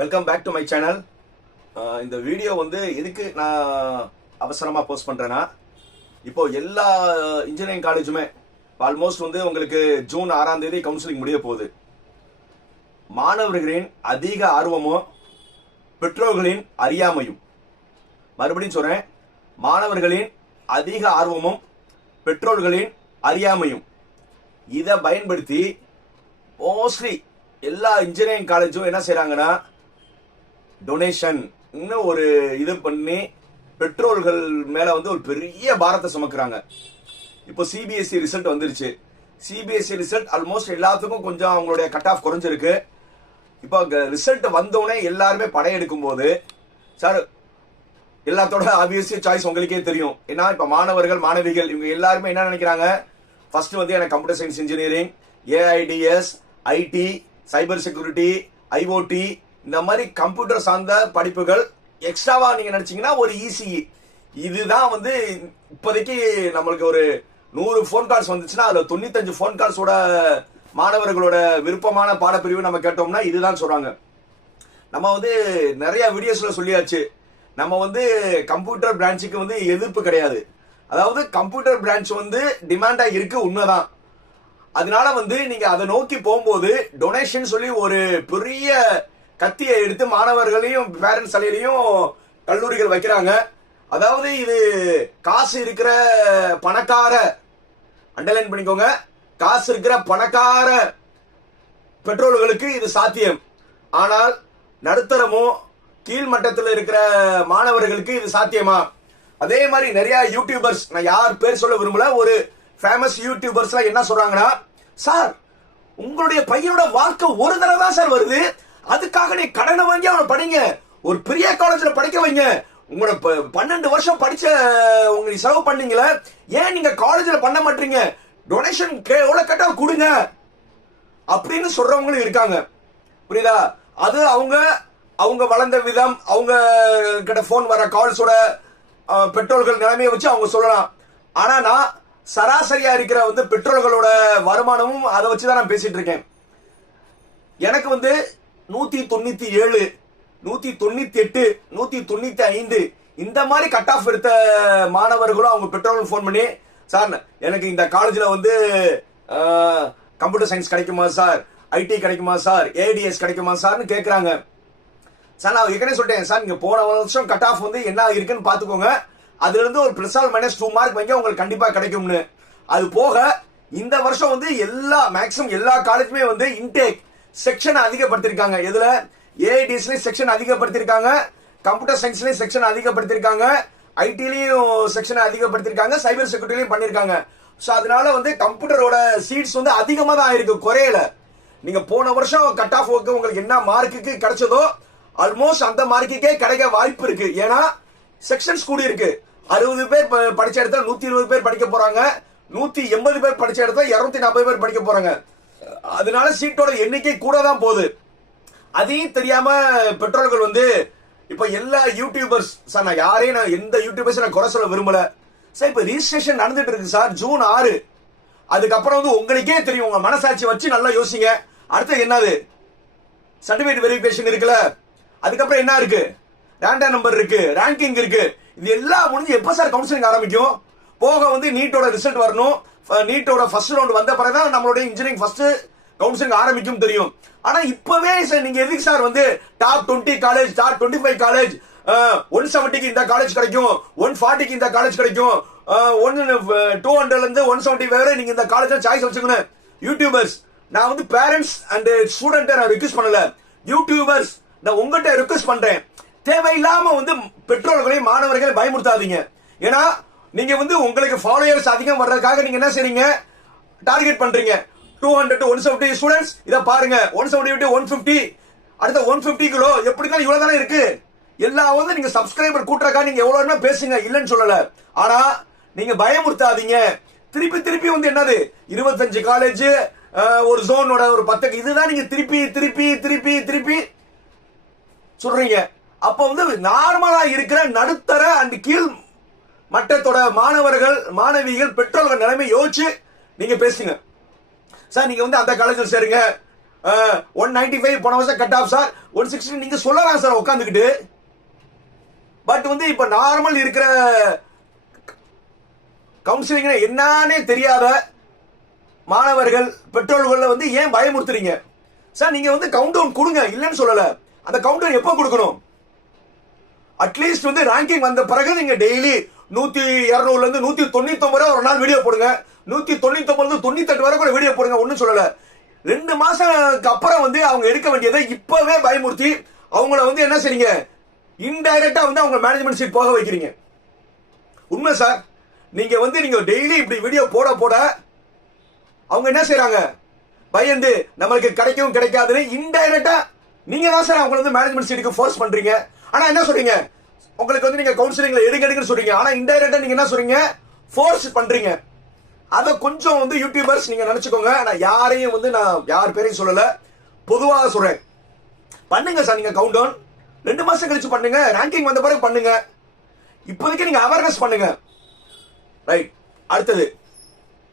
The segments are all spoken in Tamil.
Welcome back to my channel. இந்த வீடியோ வந்து எதுக்கு நான் அவசரமாக போஸ்ட் பண்ணுறேன்னா, இப்போ எல்லா இன்ஜினியரிங் காலேஜுமே ஆல்மோஸ்ட் வந்து உங்களுக்கு ஜூன் 6ஆம் தேதி கவுன்சிலிங் முடிய போகுது. மாணவர்களின் அதிக ஆர்வமும் பெற்றோர்களின் அறியாமையும், மறுபடியும் சொல்றேன், மாணவர்களின் அதிக ஆர்வமும் பெற்றோர்களின் அறியாமையும் இதை பயன்படுத்தி மோஸ்ட்லி எல்லா இன்ஜினியரிங் காலேஜும் என்ன செய்யறாங்கன்னா, டொனேஷன் இன்னும் ஒரு இது பண்ணி பெற்றோர்கள் மேல வந்து ஒரு பெரிய பாரத்தை சுமக்குறாங்க. இப்போ சிபிஎஸ்இ ரிசல்ட் வந்துருச்சு. சிபிஎஸ்இ ரிசல்ட் ஆல்மோஸ்ட் எல்லாத்துக்கும் கொஞ்சம் அவங்களுடைய கட் ஆஃப் குறைஞ்சிருக்கு. இப்போ ரிசல்ட் வந்தோடனே எல்லாருமே படையெடுக்கும் போது, சார் எல்லாத்தோட ஆப்வியஸ்லி சாய்ஸ் உங்களுக்கே தெரியும். ஏன்னா இப்போ மாணவர்கள் மாணவிகள் இவங்க எல்லாருமே என்ன நினைக்கிறாங்க, ஃபர்ஸ்ட் வந்து எனக்கு computer science engineering, AIDS, IT, cyber security, IOT இந்த மாதிரி கம்ப்யூட்டர் சார்ந்த படிப்புகள் எக்ஸ்ட்ராவா நீங்க நினைச்சீங்கன்னா ஒரு இசிஇ இதுதான் வந்து இப்போதைக்கு நம்மளுக்கு ஒரு 100 ஃபோன் கால்ஸ் வந்துச்சுன்னா அதுல 95 ஃபோன் கால்ஸோட மாணவர்களோட விருப்பமான பாடப்பிரிவு நம்ம கேட்டோம்னா இதுதான் சொல்றாங்க. நம்ம வந்து நிறைய வீடியோஸ்ல சொல்லியாச்சு, நம்ம வந்து கம்ப்யூட்டர் பிரான்ச்சுக்கு வந்து எதிர்ப்பு கிடையாது. அதாவது கம்ப்யூட்டர் பிரான்ச் வந்து டிமாண்டா இருக்கு, உண்மைதான். அதனால வந்து நீங்க அதை நோக்கி போகும்போது டொனேஷன் சொல்லி ஒரு பெரிய கத்தியை எடுத்து மாணவர்களையும் பேரண்ட்ஸ் தலையிலையும் கல்லூரிகள் வைக்கிறாங்க. அதாவது இது காசு இருக்கிற பணக்கார, அண்டர்லைன் பண்ணிக்கோங்க, காசு இருக்கிற பணக்கார பெற்றோர்களுக்கு இது சாத்தியம். ஆனால் நடுத்தரமும் கீழ்மட்டத்தில் இருக்கிற மாணவர்களுக்கு இது சாத்தியமா? அதே மாதிரி நிறைய யூடியூபர்ஸ், நான் யார் பேர் சொல்ல விரும்பல, ஒரு ஃபேமஸ் யூடியூபர்ஸ்லாம் என்ன சொல்றாங்கன்னா, சார் உங்களுடைய பையனோட வாழ்க்கை ஒரு தடவை தான் சார் வருது, அதுக்காக நீ கடனை வாங்கி அவனை படிங்க, ஒரு பெரிய காலேஜ்ல படிக்க வைங்க, உங்களோட 12 வருஷம் படிச்ச உங்க செலவு பண்ணீங்களே, ஏன் நீங்க காலேஜ்ல பண்ண மாட்டீங்க, டொனேஷன் எவ்வளவு கேட்டா கொடுங்க அப்படின்னு சொல்றவங்களும் இருக்காங்க. புரியுதா? அது அவங்க வளர்ந்த விதம், அவங்க கிட்ட போன் வர கால்ஸோட பெற்றோர்கள் நிலைமையை வச்சு அவங்க சொல்லலாம். ஆனா நான் சராசரியா இருக்கிற வந்து பெற்றோர்களோட வருமானமும் அதை வச்சுதான் நான் பேசிட்டு இருக்கேன். எனக்கு வந்து 197, 198, 195 இந்த மாதிரி கட் ஆஃப் எடுத்த மாணவர்களும் அவங்க பெற்றோர்கள் போன் பண்ணி, சார் எனக்கு இந்த காலேஜ்ல வந்து கம்ப்யூட்டர் சயின்ஸ் கிடைக்குமா சார், ஐடி கிடைக்குமா சார், ஏடிஎஸ் கிடைக்குமா சார்னு கேட்கறாங்க. சார் நான் ஏற்கனவே சொல்லிட்டேன், சார் நீங்க போன வருஷம் கட் ஆஃப் வந்து என்ன இருக்குன்னு பாத்துக்கோங்க, அதுல இருந்து ஒரு பிளஸ் ஆர் மைனஸ் 2 மார்க் வைங்க, உங்களுக்கு கண்டிப்பா கிடைக்கும்னு. அது போக இந்த வருஷம் வந்து மேக்ஸிமம் எல்லா காலேஜுமே வந்து இன்டேக் செக்ஷன் அதிகப்படுத்திருக்காங்க. இதுல ஏஐடிஎஸ்லயும் செக்ஷன் அதிகப்படுத்திருக்காங்க, கம்ப்யூட்டர் சயின்ஸ்லயும் செக்ஷன் அதிகப்படுத்திருக்காங்க, ஐடிலயும் செக்ஷன் அதிகப்படுத்திருக்காங்க, சைபர் செக்யூரிட்டிலயும் பண்ணிருக்காங்க. சோ அதனால வந்து கம்ப்யூட்டரோட சீட்ஸ் வந்து அதிகமா தான் ஆயிருக்கு, குறையல. நீங்க போன வருஷம் கட் ஆஃப் உங்களுக்கு என்ன மார்க்குக்கு கிடைச்சதோ ஆல்மோஸ்ட் அந்த மார்க்குக்கே கிடைக்க வாய்ப்பு இருக்கு. ஏன்னா செக்ஷன்ஸ் கூடி இருக்கு. 60 பேர் படிச்ச இடத்துல 120 பேர் படிக்க போறாங்க, 180 பேர் படிச்ச இடத்துல 240 பேர் படிக்க போறாங்க. அதனால சீட்டோட எண்ணிக்கை கூட தான் போகுது. அதையும் தெரியாம பெற்றோர்கள் வந்து இப்ப எல்லா யூடியூபர்ஸ், சார் நான் யாரையும் நான் எந்த யூடியூபர்ஸ் நான் குறை சொல்ல விரும்பல சார், இப்ப ரிஜிஸ்ட்ரேஷன் நடந்துட்டு இருக்கு சார், ஜூன் 6. அதுக்கப்புறம் வந்து உங்களுக்கே தெரியும், உங்க மனசாட்சி வச்சு நல்லா யோசிங்க. அடுத்து என்னது, சர்டிபிகேட் வெரிஃபிகேஷன் இருக்குல்ல, அதுக்கப்புறம் என்ன இருக்கு, ரேண்டம் நம்பர் இருக்கு, ரேங்கிங் இருக்கு. இது எல்லாம் முடிஞ்சு எப்ப சார் கவுன்சிலிங் ஆரம்பிக்கும்? போக வந்து நீட்டோட ரிசல்ட் வரணும். நீட்டோட ஃபர்ஸ்ட் ரவுண்ட் வந்த பிறகுதான் நம்மளுடைய இன்ஜினியரிங் ஃபர்ஸ்ட் கவுன்சிலிங் ஆரம்பிக்கும் தெரியும். ஆனா இப்பவே சார் நீங்க எதுக்கு சார் வந்து டாப் 20 காலேஜ், டாப் 25 காலேஜ், 170க்கு இந்த காலேஜ் கிடைக்கும், 140க்கு இந்த காலேஜ் கிடைக்கும், 200ல இருந்து 170 வரை நீங்க இந்த காலேஜ்ல சாய்ஸ் வச்சுக்கணும். யூடியூபர்ஸ், நான் வந்து பேரண்ட்ஸ் அண்ட் ஸ்டூடெண்ட் நான் ரிக்வெஸ்ட் பண்ணல, யூடியூபர்ஸ் நான் உங்ககிட்ட ரிக்வெஸ்ட் பண்றேன், தேவையில்லாம வந்து பெற்றோர்களையும் மாணவர்களை பயமுறுத்தாதீங்க. ஏன்னா நீங்க வந்து உங்களுக்கு ஃபாலோயர்ஸ் அதிகம் வர்றதுக்காக நீங்க என்ன செய்றீங்க, டார்கெட் பண்றீங்க. 200 to 170 ஸ்டூடெண்ட்ஸ், இத பாருங்க, 170 to 150, அடுத்த 150 கிலோ எப்படிதான் இவ்வளவு தானே இருக்கு. எல்லாம் வந்து நீங்க சப்ஸ்கிரைபர் கூட்டுறக்கா நீங்க எவ்வளவு பேசுங்க, இல்லன்னு சொல்லல. ஆனா நீங்க பயமுறுத்தாதீங்க. திருப்பி திருப்பி வந்து என்னது 25 காலேஜ் ஒரு ஜோனோட ஒரு 10, இதுதான் நீங்க திருப்பி திருப்பி திருப்பி திருப்பி சொல்றீங்க. அப்ப வந்து நார்மலா இருக்கிற நடுத்தர அண்ட் கீழ் மட்டத்தோட மாணவர்கள் மாணவிகள் பெற்றோர்கள் நிலைமை யோசிச்சு நீங்க பேசுங்க. சார் நீங்க வந்து அந்த காலேஜில் சேருங்க, 195 போன வருஷம் கட் ஆஃப் சார், 160 நீங்க சொல்லலாம் சார் உட்காந்துக்கிட்டு. பட் வந்து இப்ப நார்மல் இருக்கிற கவுன்சிலிங் என்னன்னே தெரியாத மாணவர்கள் பெற்றோர்கள் வந்து ஏன் பயமுறுத்துறீங்க சார்? நீங்க வந்து கவுண்ட் டவுன் கொடுங்க, இல்லன்னு சொல்லல. அந்த கவுண்ட் டவுன் எப்ப கொடுக்கணும்? அட்லீஸ்ட் வந்து ரேங்கிங் வந்த பிறகு நீங்க டெய்லி 100 200ல இருந்து 199 ஒரு நாள் வீடியோ போடுங்க, 199 98 வரை கூட வீடியோ போடுங்க, ஒன்னும் சொல்லல. 2 மாசத்துக்கு அப்புறம் வந்து அவங்க எடுக்க வேண்டியதை இப்பவே பயமுறுத்தி அவங்கள வந்து என்ன செய்றீங்க? இன்டைரக்டா வந்து அவங்க மேனேஜ்மெண்ட் சீட் போக வைக்கிறீங்க. உண்மை சார். நீங்க டெய்லி இப்படி வீடியோ போட போட அவங்க என்ன செய்யறாங்க? பயந்து நம்மளுக்கு கிடைக்கும் கிடைக்காதுன்னு இன்டைரக்டா நீங்க தான் சார் அவங்க வந்து மேனேஜ்மெண்ட் சீட்டுக்கு ஃபோர்ஸ் பண்றீங்க. ஆனா என்ன சொல்றீங்க? உங்களுக்கு வந்து நீங்க கவுன்சிலிங்ல எடுங்கன்னு சொல்றீங்க. ஆனா இன்டைரக்டா நீங்க என்ன சொல்றீங்க? ஃபோர்ஸ் பண்றீங்க. அத கொஞ்சம் வந்து யூடியூபர்ஸ் நீங்க நினைச்சுக்கோங்க. நான் யாரையும் வந்து நான் யார் பேரையும் சொல்லல, பொதுவாக சொல்றேன். பண்ணுங்க சார், நீங்க கவுண்ட் டவுன் 2 மாசம் கழிச்சு பண்ணுங்க, ரேங்கிங் வந்த பிறகு பண்ணுங்க. இப்போதைக்கு நீங்க அவேர்னஸ் பண்ணுங்க. ரைட். அடுத்தது,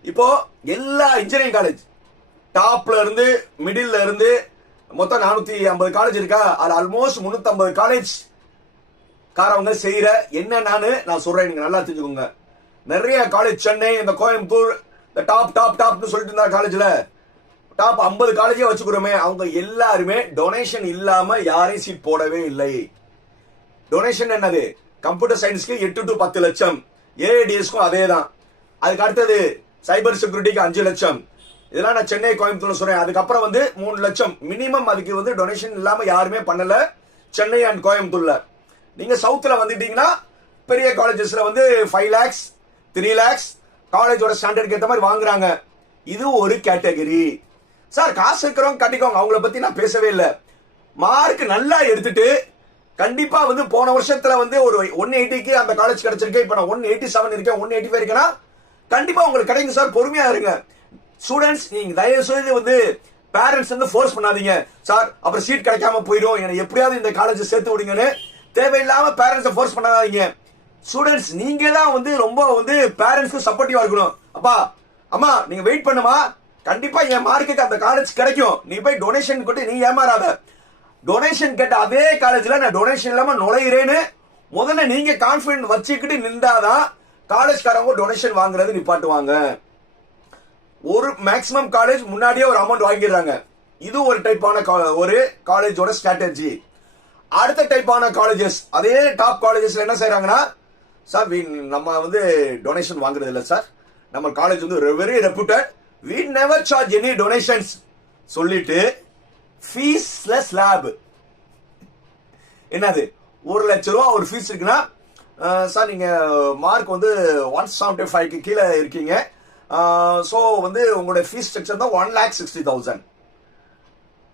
இப்போ எல்லா இன்ஜினியரிங் காலேஜ் டாப்ல இருந்து மிடில்ல இருந்து மொத்தம் 450 காலேஜ் இருக்கா, அது ஆல்மோஸ்ட் 350 காலேஜ் காரவங்க செய்யற என்ன நான் சொல்றேன், நீங்க நல்லா தெரிஞ்சுக்கோங்க. நிறைய காலேஜ் சென்னை, இந்த கோயம்புத்தூர், இந்த டாப்னு சொல்லிட்டு இருந்தா காலேஜ்ல டாப் 50 காலேஜே வச்சுக்கிறோமே, அவங்க எல்லாருமே டொனேஷன் இல்லாம யாரையும் சீட் போடவே இல்லை. டொனேஷன் என்னது? கம்ப்யூட்டர் சயின்ஸ்க்கு 8 to 10 லட்சம், ஏஐடிஎஸ்க்கும் அதே தான். அதுக்கு அடுத்தது சைபர் செக்யூரிட்டிக்கு 5 லட்சம். இதெல்லாம் நான் சென்னை கோயம்புத்தூர் சொல்றேன். அதுக்கப்புறம் வந்து 3 லட்சம் மினிமம். அதுக்கு வந்து டொனேஷன் இல்லாம யாருமே பண்ணல சென்னை அண்ட் கோயம்புத்தூர்ல. நீங்க சவுத்ல வந்துட்டீங்கன்னா பெரிய காலேஜஸ்ல வந்து 5 lakhs 3 lakhs காலேஜோட ஸ்டாண்டர்டுக்கு ஏற்ற மாதிரி வாங்குறாங்க. இது ஒரு கேட்டகரி சார். காசு இருக்கிறவங்க கட்டிக்கோங்க, அவங்கள பத்தி நான் பேசவே இல்லை. மார்க் நல்லா எடுத்துட்டு கண்டிப்பா வந்து போன வருஷத்துல வந்து ஒரு 180க்கு அந்த காலேஜ் கிடைச்சிருக்கு. இப்ப நான் 187 இருக்கேன், 185 இருக்கேன்னா கண்டிப்பா உங்களுக்கு கிடைக்கும் சார். பொறுமையா இருங்க ஸ்டூடெண்ட்ஸ். நீங்க தயவு செய்து வந்து பேரண்ட்ஸ் வந்து ஃபோர்ஸ் பண்ணாதீங்க சார், அப்புறம் சீட் கிடைக்காம போயிடும், எனக்கு எப்படியாவது இந்த காலேஜ் சேர்த்து விடுங்கன்னு தேவையில்லாம பேரண்ட்ஸ் ஃபோர்ஸ் பண்ணாதீங்க. ஸ்டூடெண்ட்ஸ் நீங்க தான் வந்து ரொம்ப வந்து பேரண்ட்ஸ்க்கு சப்போர்ட்டிவா இருக்கணும். அப்பா அம்மா நீங்க வெயிட் பண்ணுமா, கண்டிப்பா என் மார்க்குக்கு அந்த காலேஜ் கிடைக்கும். நீ போய் டொனேஷன் கொண்டு நீ ஏமாறாத. டொனேஷன் கேட்ட அதே காலேஜ்ல நான் டொனேஷன் இல்லாம நுழையிறேன்னு முதல்ல நீங்க கான்பிடன்ட் வச்சுக்கிட்டு நின்றாதான் காலேஜ்காரங்க டொனேஷன் வாங்குறது நிப்பாட்டுவாங்க. ஒரு மேக்ஸிமம் காலேஜ் முன்னாடியே ஒரு அமௌண்ட் வாங்கிடுறாங்க. இது ஒரு டைப்பான ஒரு காலேஜோட ஸ்ட்ராட்டஜி. அடுத்த டைப்பான காலேஜஸ், அதே டாப் காலேஜஸ்ல என்ன செய்யறாங்கன்னா, சார் நம்ம வந்து டொனேஷன் வாங்குறது இல்லை சார், நம்ம காலேஜ் வந்து very reputed, we never charge any donations சொல்லிட்டு ஃபீஸ்லெஸ் லேப். என்னது 1 லட்சம் ரூபா ஒரு ஃபீஸ் இருக்குன்னா, சார் நீங்க மார்க் வந்து 175க்கு கீழே இருக்கீங்க, ஸோ வந்து உங்களுடைய ஃபீஸ் ஸ்ட்ரக்சர் தான் 1,60,000.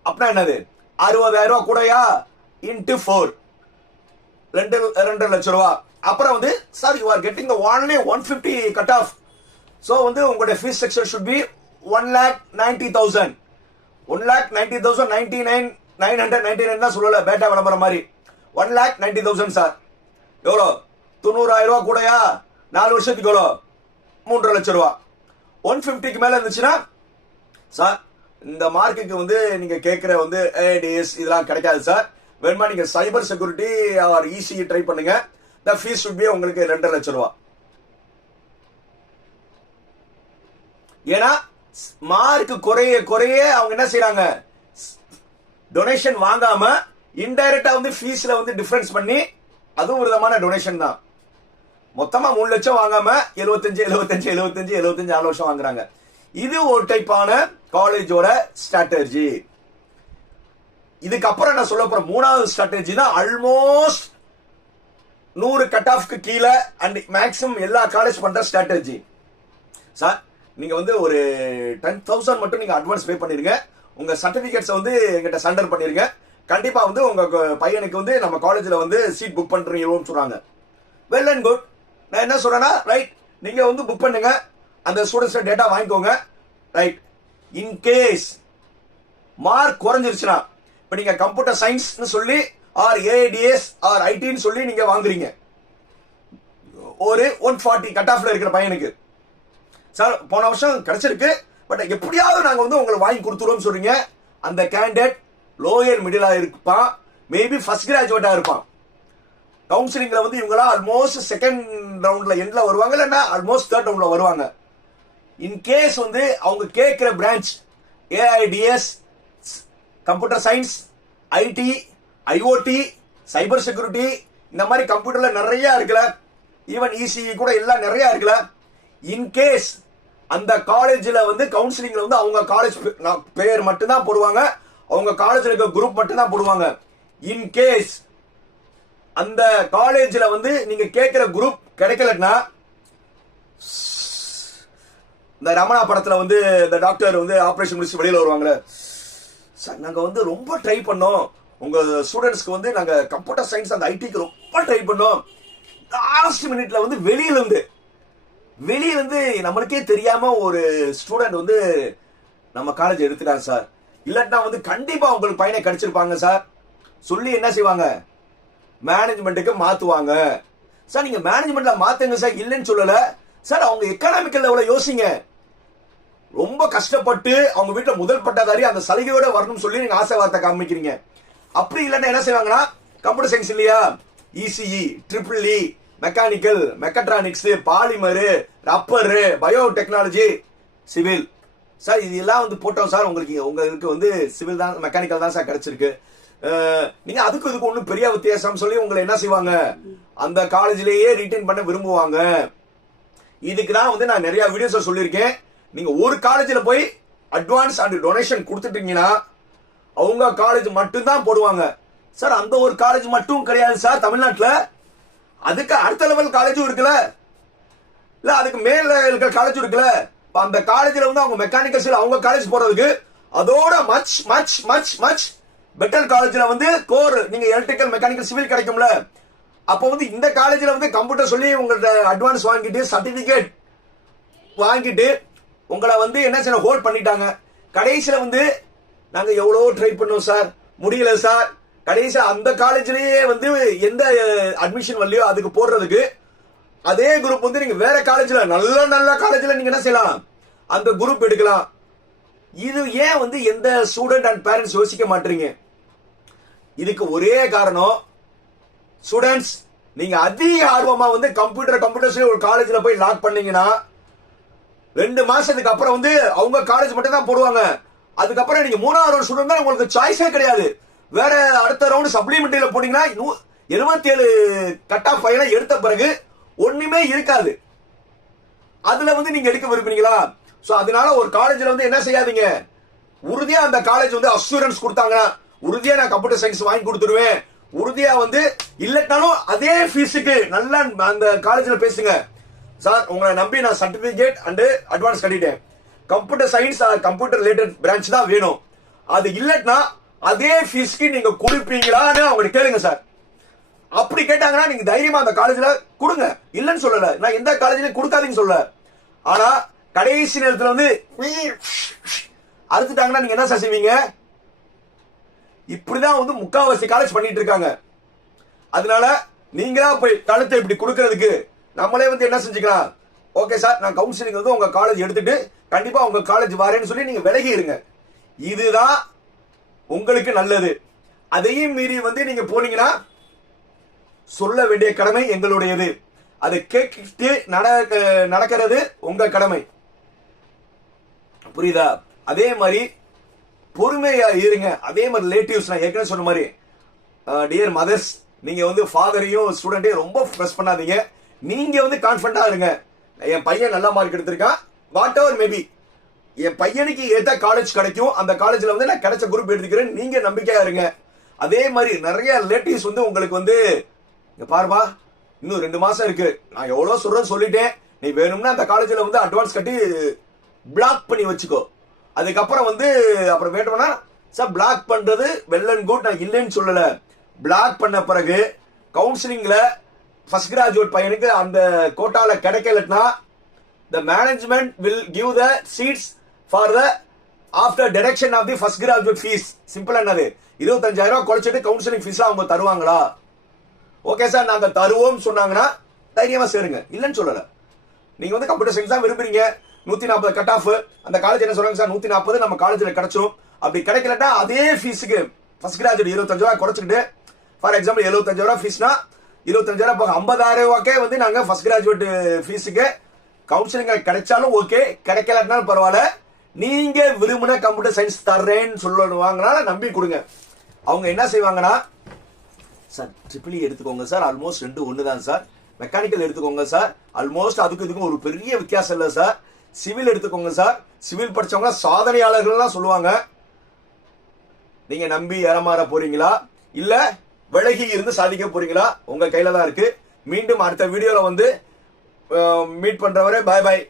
அப்படின்னா என்னது 60,000 ரூபா கூடயா இன்ட்டு 4 2 லட்சம் ரூபா. அப்புறம் வந்து sir you are getting the only 150 cut off, so வந்து உங்களுடைய ஃபீஸ் ஸ்ட்ரக்சர் ஷுட் பி 1,90,000. 1,90,000 99,999 தான் சொல்லல, பேட்டா விளம்பரம் மாதிரி. 1,90,000 சார் எவ்வளோ? 90,000 ரூபா கூடயா 4 வருஷத்துக்கு எவ்வளோ? 3 லட்சம் ரூபா. 150க்கு மேல இருந்துச்சுன்னா சார் இந்த மார்க்குக்கு வந்து நீங்க கேட்கிற வந்து ஏடிஎஸ் இதெல்லாம் கிடைக்காது சார், வேணுமா நீங்க cyber security or ECE try பண்ணுங்க, த ஃபீஸ் ஷுட் பி உங்களுக்கு 2 லட்சம் ரூபா. ஏன்னா மார்க் குறைய குறைய அவங்க என்ன செய்யறாங்க, டொனேஷன் வாங்காம இன்டைரக்டா வந்து ஃபீஸ்ல வந்து டிஃபரன்ஸ் பண்ணி, அதுவும் ஒரு விதமான டொனேஷன் தான். மொத்தமா 3 லட்சம் வாங்காம 75 4 வருஷம் வாங்குறாங்க. இது ஒரு டைப்பான காலேஜோட ஸ்ட்ராட்டஜி. இதுக்கப்புறம் நான் சொல்ல போற 3வது ஸ்ட்ராட்டஜி தான் ஆல்மோஸ்ட் 100 கட் ஆஃப்க்கு கீழே அண்ட் மேக்ஸிமம் எல்லா காலேஜ் பண்ற ஸ்ட்ராட்டஜி. சார் நீங்க வந்து ஒரு 10,000 மட்டும் நீங்க அட்வான்ஸ் பே பண்ணிருங்க, உங்க சர்டிபிகேட்ஸ் வந்து எங்கிட்ட சண்டர் பண்ணிருங்க, கண்டிப்பா வந்து உங்க பையனுக்கு வந்து நம்ம காலேஜ்ல வந்து சீட் புக் பண்றீங்கன்னு சொல்றாங்க. Well and good. நான் என்ன சொல்றேன்னா, ரைட், நீங்க வந்து புக் பண்ணுங்க, அந்த ஸ்டூடெண்ட்ஸ் டேட்டா வாங்கிக்கோங்க. ரைட். இன் கேஸ் மார்க் குறைஞ்சிருச்சுன்னா, இப்ப நீங்க கம்ப்யூட்டர் சயின்ஸ் சொல்லி ஆர் ஏடிஎஸ் ஆர் ஐடின்னு சொல்லி நீங்க வாங்குறீங்க, ஒரு 140 கட் ஆஃப்ல இருக்கிற பையனுக்கு சார் போன வருஷம் கிடைச்சிருக்கு, பட் எப்படியாவது நாங்க வந்து உங்களுக்கு வாங்கி கொடுத்துருவோம் சொல்றீங்க. அந்த கேண்டிடேட் லோயர் மிடிலா இருப்பான், மேபி ஃபர்ஸ்ட் கிராஜுவேட்டா இருப்பான். கவுன்சிலிங்ல வந்து இவங்களா ஆல்மோஸ்ட் செகண்ட் ரவுண்ட்ல எண்ட்ல வருவாங்க, இல்லைன்னா ஆல்மோஸ்ட் தேர்ட் ரவுண்ட்ல வருவாங்க. இன் கேஸ் வந்து அவங்க கேட்கிற branch AIDS, computer science, IT, IOT, cyber security, இந்த மாதிரி கம்ப்யூட்டர்ல நிறைய இருக்குல்ல, ஈவன் இசிஇ கூட எல்லாம் நிறைய இருக்குல்ல. இன்கேஸ் அந்த காலேஜ்ல வந்து கவுன்சிலிங்ல வந்து அவங்க காலேஜ் பேர் மட்டும் தான் போடுவாங்க, அவங்க காலேஜ்ல இருக்க குரூப் மட்டும் தான் போடுவாங்க. இன்கேஸ் அந்த காலேஜ்ல வந்து நீங்க கேட்கிற குரூப் கிடைக்கலன்னா, இந்த ரமணா படத்துல வந்து இந்த டாக்டர் வந்து ஆபரேஷன் முடிச்சு வெளியில வருவாங்களே, சார் நாங்க வந்து ரொம்ப ட்ரை பண்ணோம், உங்க ஸ்டூடெண்ட்ஸ்க்கு வந்து நாங்க கம்ப்யூட்டர் சயின்ஸ் அந்த ஐடிக்கு ரொம்ப ட்ரை பண்ணோம், லாஸ்ட் மினிட்ல வந்து வெளியில இருந்து நம்மளுக்கே தெரியாம ஒரு ஸ்டூடெண்ட் வந்து நம்ம காலேஜ் எடுத்துட்டாங்க சார், இல்லாட்டினா வந்து கண்டிப்பா உங்களுக்கு பையனை கிடைச்சிருப்பாங்க சார் சொல்லி என்ன செய்வாங்க, மேனேஜ்மெண்ட்டுக்கு மாத்துவாங்க. சார் நீங்க மேனேஜ்மெண்ட்ல மாத்துங்க சார், இல்லைன்னு சொல்லல சார், அவங்க எக்கனாமிக்கல் லெவல யோசிங்க. ரொம்ப கஷ்டப்பட்டு அவங்க வீட்டுல முதல் பட்டதாரி அந்த சலுகையோட வரணும்னு சொல்லி நீங்க ஆசை வார்த்தை காமிக்கிறீங்க. அப்படி இல்லைன்னா என்ன செய்வாங்கன்னா, கம்ப்யூட்டர் சயின்ஸ் இல்லையா, ECE, triple E, mechanical, mechatronics, polymer, rubber, biotechnology, civil. Sir இதெல்லாம் வந்து போட்டோம் சார், உங்களுக்கு வந்து சிவில் தான், மெக்கானிக்கல் தான் சார் கிடைச்சிருக்கு, நீங்க அதுக்கு இதுக்கு ஒன்றும் பெரிய வித்தியாசம் சொல்லி உங்களை என்ன செய்வாங்க, அந்த காலேஜ்லயே ரீட்டைன் பண்ண விரும்புவாங்க. இதுக்கு தான் வந்து நான் நிறைய வீடியோஸ் சொல்லியிருக்கேன். நீங்க ஒரு காலேஜ்ல போய் அட்வான்ஸ் அண்ட் டொனேஷன் கொடுத்துட்டீங்கன்னா அவங்க காலேஜ் மட்டும் தான் போடுவாங்க சார். அந்த ஒரு காலேஜ் மட்டும் கிடையாது சார் தமிழ்நாட்டுல, அதுக்கு அடுத்த லெவல் காலேஜும் இருக்குல்ல, இல்ல அதுக்கு மேல இருக்கிற காலேஜும் இருக்குல்ல. அந்த காலேஜ்ல வந்து அவங்க மெக்கானிக்கல் அவங்க காலேஜ் போறதுக்கு அதோட much much much much better காலேஜ்ல வந்து கோர் நீங்க எலக்ட்ரிக்கல், மெக்கானிக்கல், சிவில் கிடைக்கும்ல. அப்போ வந்து இந்த காலேஜ்ல வந்து கம்ப்யூட்டர் சொல்லி உங்கள்ட்ட அட்வான்ஸ் வாங்கிட்டு சர்டிபிகேட் வாங்கிட்டு உங்களை வந்து என்ன செய்ய ஹோல்ட் பண்ணிட்டாங்க. கடைசியில வந்து நாங்க எவ்வளவு ட்ரை பண்ணோம் சார், முடியல சார், கடைசியில அந்த காலேஜ்லயே வந்து எந்த அட்மிஷன் வரலையோ அதுக்கு போடுறதுக்கு அதே குரூப் வந்து நீங்க வேற காலேஜ்ல நல்ல காலேஜ்ல நீங்க என்ன செய்யலாம், அந்த குரூப் எடுக்கலாம். இது ஏன் வந்து எந்த ஸ்டூடெண்ட் அண்ட் பேரண்ட்ஸ் யோசிக்க மாட்டீங்க? இதுக்கு ஒரே காரணம், ஸ்டூடெண்ட்ஸ் நீங்க அதிக ஆர்வமா வந்து கம்ப்யூட்டர் ஒரு காலேஜ்ல போய் லாக் பண்ணீங்கன்னா 2 மாசத்துக்கு அப்புறம் வந்து அவங்க காலேஜ் மட்டும் தான் போடுவாங்க. அதுக்கப்புறம் நீங்க 3வது ஸ்டூடெண்ட் தான், உங்களுக்கு சாய்ஸே கிடையாது. வேற அடுத்த ரவுண்ட் சப்ளிமெண்டரியில போனீங்கன்னா 77 கட் ஆஃப் ஃபைல எடுத்த பிறகு ஒண்ணுமே இருக்காது. அதுல வந்து நீங்க எடுக்க விரும்புறீங்களா? சோ அதனால ஒரு காலேஜ்ல வந்து என்ன செய்யாதீங்க, உறுதியா அந்த காலேஜ் வந்து அஷூரன்ஸ் கொடுத்தாங்கன்னா உறுதியா நான் கம்ப்யூட்டர் சயின்ஸ் வாங்கி கொடுத்துருவேன், உறுதியா வந்து இல்லட்டாலும் அதே ஃபீஸுக்கு நல்லா அந்த காலேஜ்ல பேசுங்க. சார் உங்களை நம்பி நான் சர்டிபிகேட் அண்ட் அட்வான்ஸ் கட்டிட்டேன், computer science computer related branch தான் வேணும், அது இல்லட்னா அதே ஃபீஸ்க்கு நீங்க கொடுப்பீங்களான்னு அவங்க கேளுங்க சார். அப்படி கேட்டாங்கன்னா நீங்க தைரியமா அந்த காலேஜ்ல கொடுங்க, இல்லன்னு சொல்லல, நான் எந்த காலேஜ்லயும் கொடுக்காதீங்கன்னு சொல்லல. ஆனா கடைசி நேரத்துல வந்து அறுத்துட்டாங்கன்னா நீங்க என்ன சார் செய்வீங்க? இப்படிதான் வந்து முக்காவாசி காலேஜ் பண்ணிட்டு இருக்காங்க. அதனால நீங்களா போய் கழுத்தை இப்படி கொடுக்கறதுக்கு நம்மளே வந்து என்ன செஞ்சுக்கலாம், ஓகே சார் நான் கவுன்சிலிங் வந்து உங்க காலேஜ் எடுத்துட்டு கண்டிப்பா உங்க காலேஜ் வரேன்னு சொல்லி நீங்க விலகி இருங்க. இதுதான் உங்களுக்கு நல்லது. அதையும் மீறி வந்து நீங்க போனீங்கன்னா சொல்ல வேண்டிய கடமை எங்களுடையது, அதை கேட்டு நடக்கிறது உங்க கடமை. புரியுதா? அதே மாதிரி பொறுமையா இருங்க. அதே மாதிரி ரிலேட்டிவ்ஸ், நான் ஏற்கனவே சொன்ன மாதிரி டியர் மதர்ஸ், நீங்க வந்து ஃபாதரையும் ஸ்டூடெண்ட்டையும் ரொம்ப ப்ரெஸ் பண்ணாதீங்க. நீங்க வந்து கான்ஃபிடண்டா இருங்க. என் பையன் நல்ல மார்க் எடுத்திருக்கான், வாட் எவர் மேபி, என் பையனுக்கு ஏத்த காலேஜ் கிடைக்கும், அந்த காலேஜ்ல வந்து நான் கிடைச்ச குரூப் எடுத்துக்கிறேன், நீங்க நம்பிக்கையா இருங்க. அதே மாதிரி நிறைய ரிலேட்டிவ்ஸ் வந்து உங்களுக்கு வந்து இங்க பாருமா இன்னும் 2 மாசம் இருக்கு, நான் எவ்வளவு சொல்றேன்னு சொல்லிட்டேன், நீ வேணும்னா அந்த காலேஜ்ல வந்து அட்வான்ஸ் கட்டி பிளாக் பண்ணி வச்சுக்கோ, அதுக்கப்புறம் வந்து அப்புறம் வேணும்னா சார் பிளாக் பண்றது வெல் அண்ட் குட், நான் இல்லைன்னு சொல்லல. பிளாக் பண்ண பிறகு கவுன்சிலிங்ல ஃபர்ஸ்ட் கிராஜுவேட் பையனுக்கு அந்த கோட்டால கிடைக்கலன்னா the management will give the seats for the after deduction of the first graduate fees. Simple என்னது, 25,000 குறைச்சிட்டு கவுன்சிலிங் ஃபீஸ் அவங்க தருவாங்களா? ஓகே சார் நாங்க தருவோம் சொன்னாங்கன்னா தைரியமா சேருங்க, இல்லன்னு சொல்லல. நீங்க வந்து கம்ப்யூட்டர் சயின்ஸ் தான் விரும்புறீங்க, 140 கட் ஆஃப். அந்த காலேஜ் என்ன சொல்றாங்க சார் 140 நம்ம காலேஜில் கிடைச்சோம். அப்படி கிடைக்கலட்டா அதே ஃபீஸுக்கு ஃபர்ஸ்ட் கிராஜுவேட் 25 ரூபா குறைச்சிக்கிட்டு, ஃபார் எக்ஸாம்பிள் 75 ரூபா ஃபீஸ்னா 25 ரூபா போக 50,000 ரூபாய்க்கே வந்து நாங்க ஃபர்ஸ்ட் கிராஜுவேட் ஃபீஸுக்கு கவுன்சிலிங் கிடைச்சாலும் ஓகே, கிடைக்கலனாலும் பரவாயில்ல, நீங்க விரும்பின கம்ப்யூட்டர் சயின்ஸ் தர்றேன்னு சொல்லுவாங்கனால நம்பி கொடுங்க. அவங்க என்ன செய்வாங்கன்னா, சார் ட்ரிபிள் எடுத்துக்கோங்க சார், ஆல்மோஸ்ட் 2 ஒன்று தான் சார். மெக்கானிக்கல் எடுத்துக்கோங்க சார், ஆல்மோஸ்ட் அதுக்கு இதுக்கும் ஒரு பெரிய வித்தியாசம் இல்லை சார். சிவில் எடுத்துக்கோங்க சார், சிவில் படிச்சவங்க சாதனையாளர்கள்லாம் சொல்லுவாங்க. நீங்க நம்பி ஏமாற போறீங்களா இல்ல விலகி இருந்து சாதிக்க போறீங்களா? உங்க கையில தான் இருக்கு. மீண்டும் அடுத்த வீடியோல வந்து மீட் பண்றவரை பாய் பாய்.